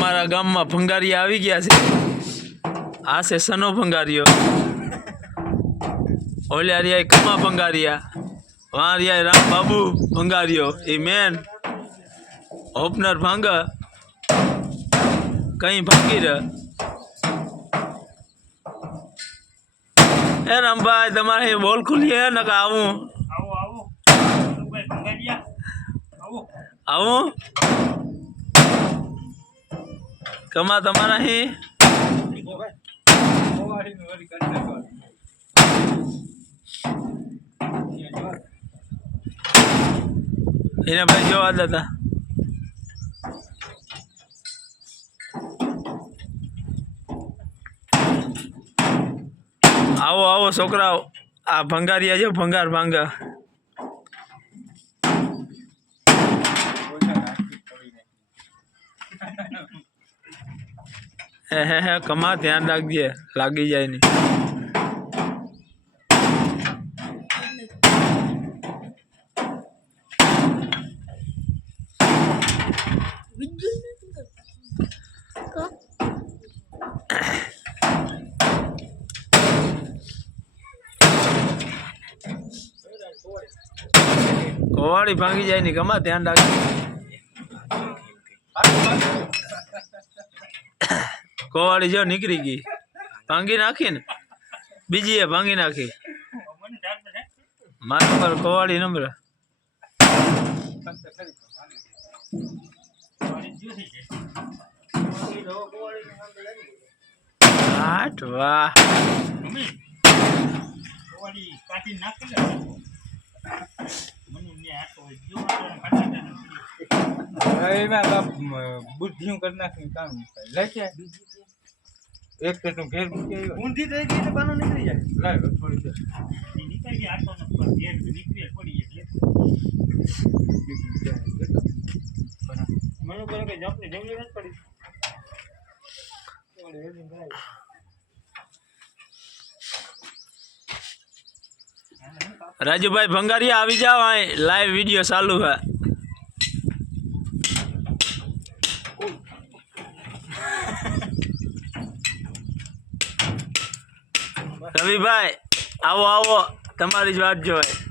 અમાरा गाम में भंगारिया આવી ગયા છે। आ से सनो भंगारियो ओलिया रिया कमा भंगारिया वहाँ रिया राम बाबू भंगारियो ए मेन ओपनर भांग कहीं भागी रह ए राम भाई तुम्हारे बोल खुलिए न का आऊं आऊं कमा तुम्हारा ही इन्हें भाई जो आता था आओ आओ छोकराओ आ भंगारिया जो भंगार भांगा हे कमा ध्यान रखिए लागी जाए नहीं कोवाड़ी भांगी जाए नहीं कमा ध्यान रख कोवाड़ी जो निकली गई भांगी नाखी ने बीजी है भांगी नाखी मार पर कोवाड़ी नंबर आठ वाह बुद्धियों करना काम लेके एक तो तुम घेर ऊंधी देगी तो पानो निकल जाए लाइव थोड़ी देर निकल गया आटो न पर घेर निकले पड़ी है मनो करे के जपने जंगली न पड़ी थोड़े दिन भाई राजू भाई भंगारिया आ जाओ आए लाइव वीडियो चालू है रवि भाई आओ आओ तमारी ज वाट जोए।